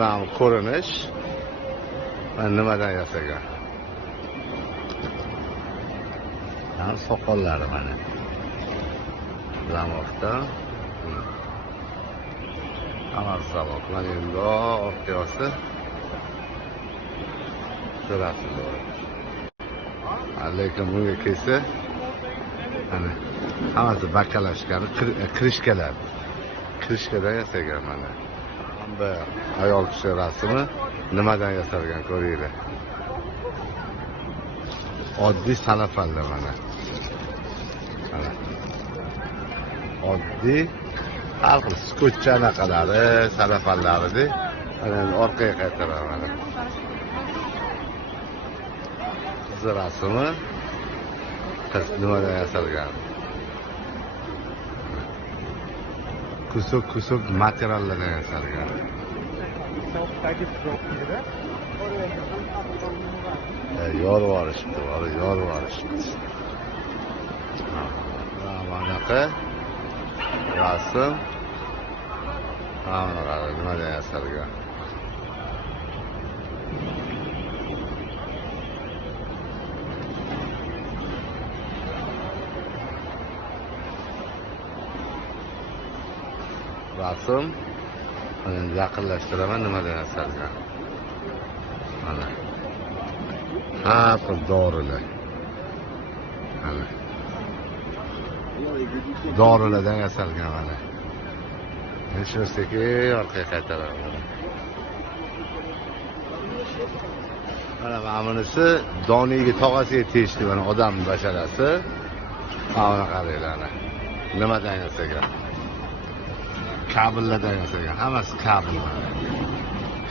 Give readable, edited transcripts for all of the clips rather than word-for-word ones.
Mana ko'rinish va nimadan yasagan? Mana soqollari mana. Zamoqda. Hammasi zamoq. Mana endi orqasi. Ko'rasizlar. Lekin bunga kelsa, mana hammasi bakalashgan, kirishkalar. Kirishkadan yasagan mana. Bu ayol kishi rasmi nimadan yasalgan ko'ringlar. Oddiy salafalla mana. Oddiy har xil skotcha anaqalari, salafallari mana orqaga qaytaraman mana. Qiz rasmi qiz nimadan yasalgan? Kusuk materiallardan yasalgan. Yorib olishibdi, yorib olishibdi. Manaqa rasm mana nimadan yasalgan? Rasm endi yaqinlashtiraman nimadan yasalgan. Mana. Har xil dorilar. Mana. Dorilardan yasalgan mana. Nechasiki orqaga qaytaraman. Mana bunisi doniga tog'asiga tegishli mana odam basharasi. Mana qaranglar. Nimadan yasalgan? Kabellardan yasalgan. Hammasi kabel.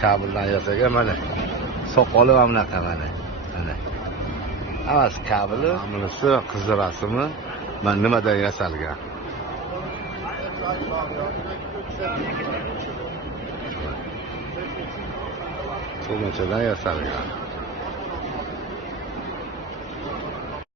Kabeldan yasalgan mana. Soqoli va bunaqa mana. Mana. Hammasi kabeli. Bunisi qiz rasmi. Mana nimadan yasalgan? So'machadan yasalgan.